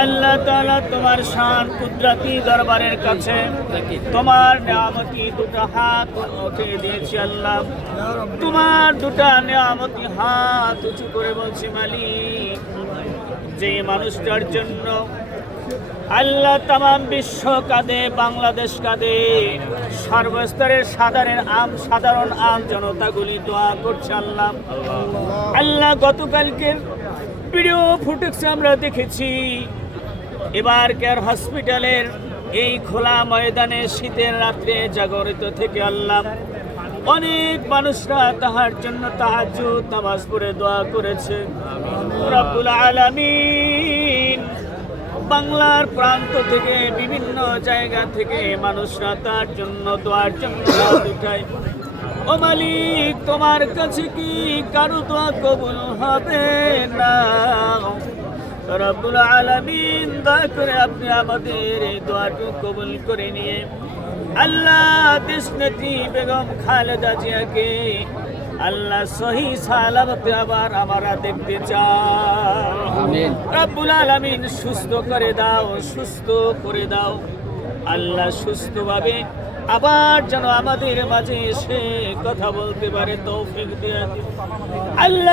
আল্লাহ তাআলা তোমার শান কুদরতি দরবারের কাছে তোমার নিয়ামতি দুটো হাত উঠে দিয়েছি আল্লাহ। তোমার দুটো নিয়ামতি হাত উঁচু করে বলছি মালিক, যে মানুষটার জন্য আল্লাহ তামাম বিশ্ব কাঁদে, বাংলাদেশ কাঁদে, সর্বস্তরের সাধারণ আম জনতাগুলি দোয়া করছে আল্লাহ। আল্লাহ গতকালকের ভিডিও ফুটেজ আমরা দেখেছি, এবার কেয়ার হসপিটালের এই খোলা ময়দানে শীতের রাত্রে জাগরিত থেকে আল্লাহ অনেক মানুষরা তাহার জন্য তাহাজ্জুদ নামাজ পড়ে দোয়া করেছে। রব্বুল আলামিন বাংলার প্রান্ত থেকে বিভিন্ন জায়গা থেকে মানুষরা তার জন্য দোয়ার জন্য হাত উঠায়। ও মালিক, তোমার কাছে কি কারো দোয়া কবুল হবে না? রব্বুল আলামিন দয়া করে আপনি আমাদের এই দোয়াটু কবুল করে নিয়ে আল্লাহ দেশনেত্রী বেগম খালেদা জিয়াকে আল্লাহ সহি সালামতে আবার আমরা দেখতে চাই। রব্বুল আলামিন সুস্থ করে দাও, সুস্থ করে দাও আল্লাহ, সুস্থভাবে আবার যেন আমাদের মাঝে এসে কথা বলতে পারে তৌফিক দিয়ে আল্লাহ।